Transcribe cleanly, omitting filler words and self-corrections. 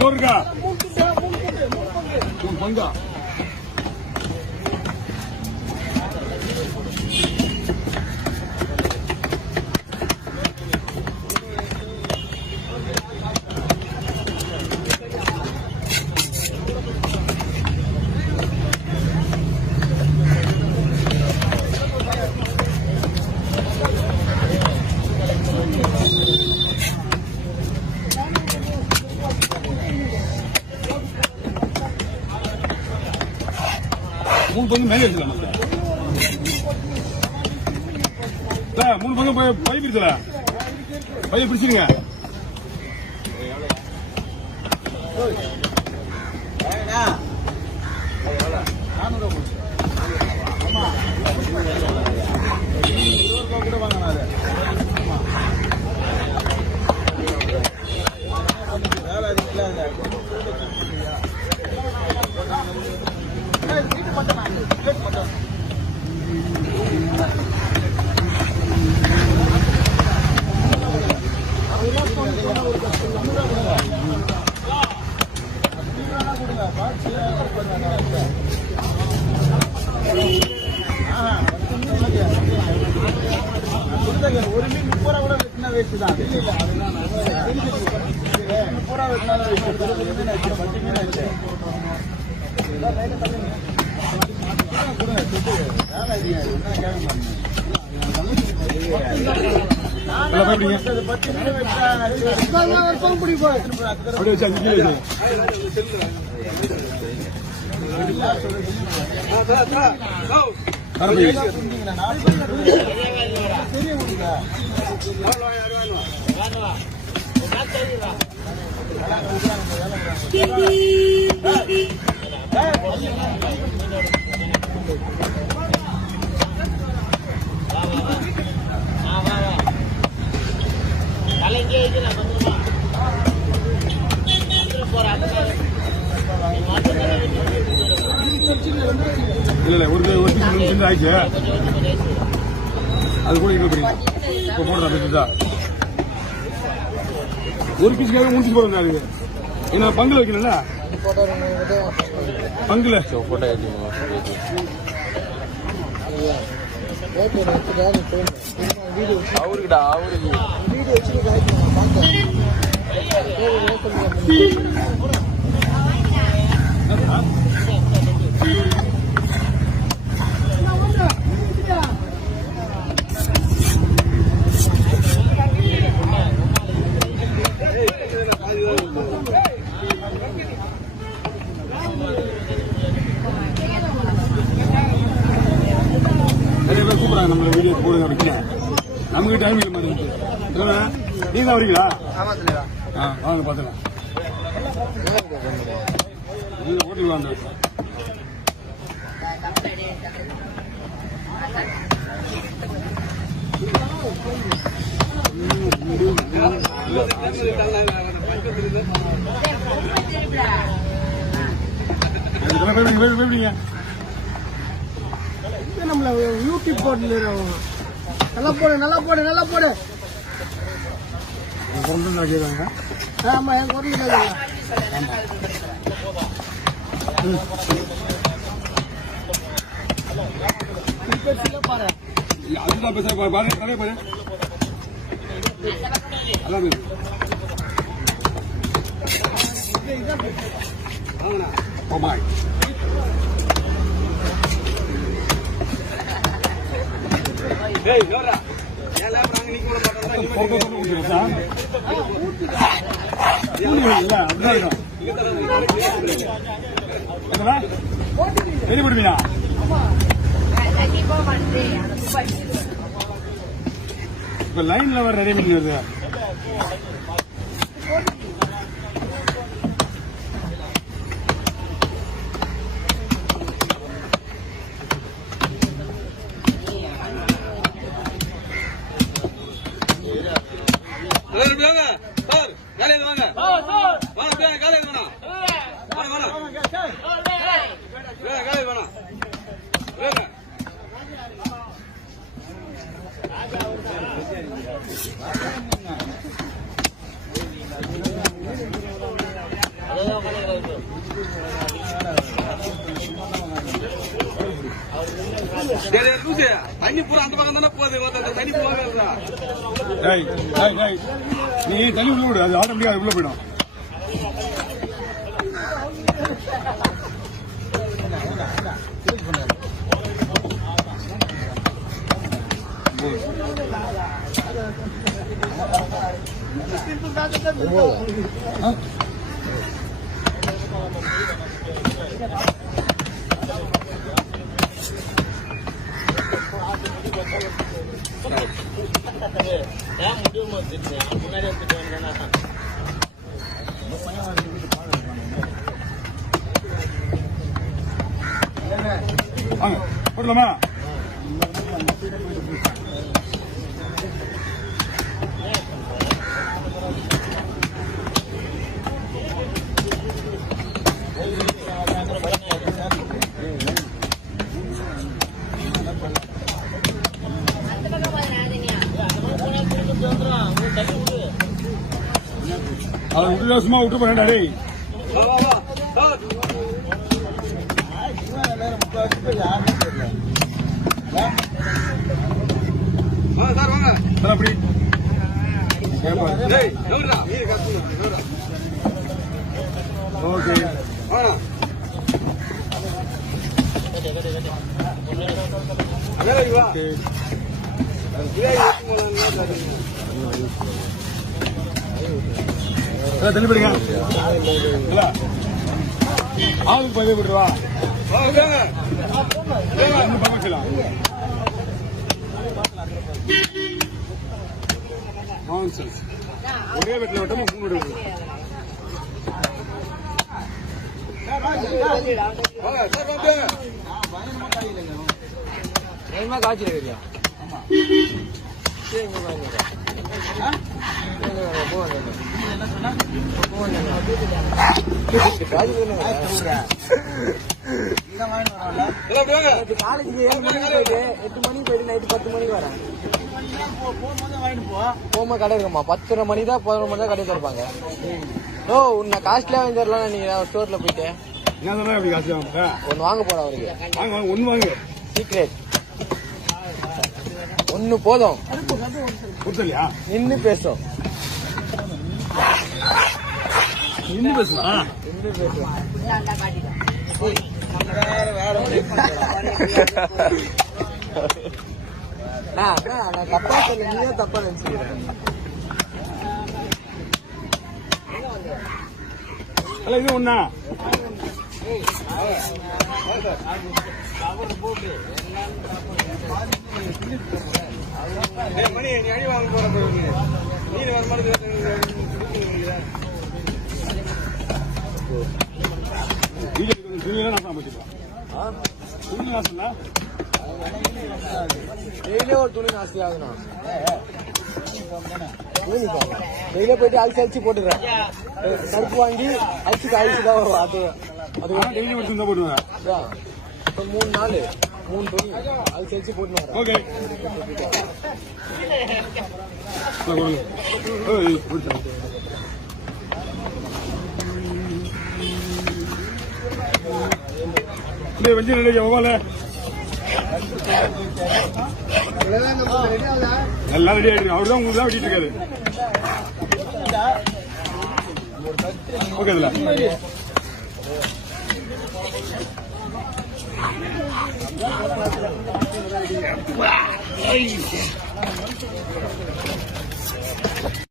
கோருக்கா பங்கா மூணு பங்கு மேலே எடுத்துக்கலாம் மூணு பங்கு பை பிடிச்சல பைய பிடிச்சிருங்க கூட வாங்கினாரு வேலை அதிகம் ஒரு மீன் 30 ரூபா கூட வெட்டினா வேஸ்ட் தான். 30 ரூபா வெட்டினா வேஸ்ட். பத்து மீன் ஆச்சு. இல்ல ஒரு ஆயிடுச்சு அது கூட இப்ப போடுறா ஒரு பீஸுக்காக முடிச்சு போடுறாரு. ஏன்னா பங்குல வைக்கல பங்குல அவருக்குடா அவருக்கு நிறைய பேர் கூப்பிடுறாங்க நம்மள வீடியோ போடுங்க அப்படின்னு. நமக்கு டைம் இல்லை மாதிரி நீங்க தான் வரீங்களா? வாங்க பார்த்துக்கலாம். ஹோட்டல் வாங்க நம்மள யூடியூப் போட்டு நல்லா போடு நல்லா போடு நல்லா போடு. கேட்காங்க. ஆமா என் குரல் கேட்காங்க. பாரு அதுதான் பேச பாரு நிறைய பாரு அதான் ஓமாய் ஏய் நோரா ஏல நாங்க நீங்க கூட பாத்தா இல்ல அப்படிதான் அதெல்லாம் ரெடி பண்ணுவீங்க. இப்ப லைன்ல வர ரெடி பண்ணி வருது. தண்ணி பூரா அந்த பக்கம் தானே போகுது தண்ணி போகாம நீ தண்ணி உள்ள விடு அது ஆட்டோமேட்டிக்கா உள்ள போயிடும் போடலாமா அதை விட்டு சும்மா விட்டு போறேன்டா டேய் அப்படி ஓகே தள்ளிப்படுங்க ஆளுக்கு 10 விட்டுருவா ஒரே வீட்டில் விட்டோமா 3 விடுவோம் காய்ச்சல் காலேஜுக்கு 7 மணிக்கு போயிட்டு 8 மணிக்கு போயிட்டு நைட்டு 10 மணிக்கு வரேன் போகும்போது கடை இருக்குமா 10 மணி தான் 11 மணி தான் கடை திறப்பாங்க. ஓ உன்னை காஸ்ட்லியா வாங்கி தரலாம் நீங்க ஸ்டோர்ல போயிட்டு ஒன்னு வாங்க போற அவருக்கு ஒன்னு வாங்க சீக்ரெட் ஒன்னு போதும் நின்னு பேசும் நின்னு பேசலாம் நான் தப்பா சொல்ல நீயே தப்பா நினைச்சுக்கிறேன். இது ஒண்ணா மணி நீ அடி வாங்க போற நீர் வர மாதிரி டெய்லியே ஒரு துணி நாஸ்தி ஆகணும். டெய்லியே போயிட்டு அழிச்சு அழிச்சு போட்டுக்கிறேன். சருப்பு வாங்கி அழிச்சுக்கு அழிச்சு தான் வரும். அது டெய்லி மட்டும் தான் போடுவேன். 3 நாள் 3 துணி அழிச்சு அழிச்சு போட்டுன்னு வரேன். வெஞ்சி ரெடி எவ்வளோ எல்லாம் ரெடி ஆயிடுங்க. அவரு தான் உங்களுக்கு தான் வெட்டிட்டு இருக்காரு. ஓகே இதுல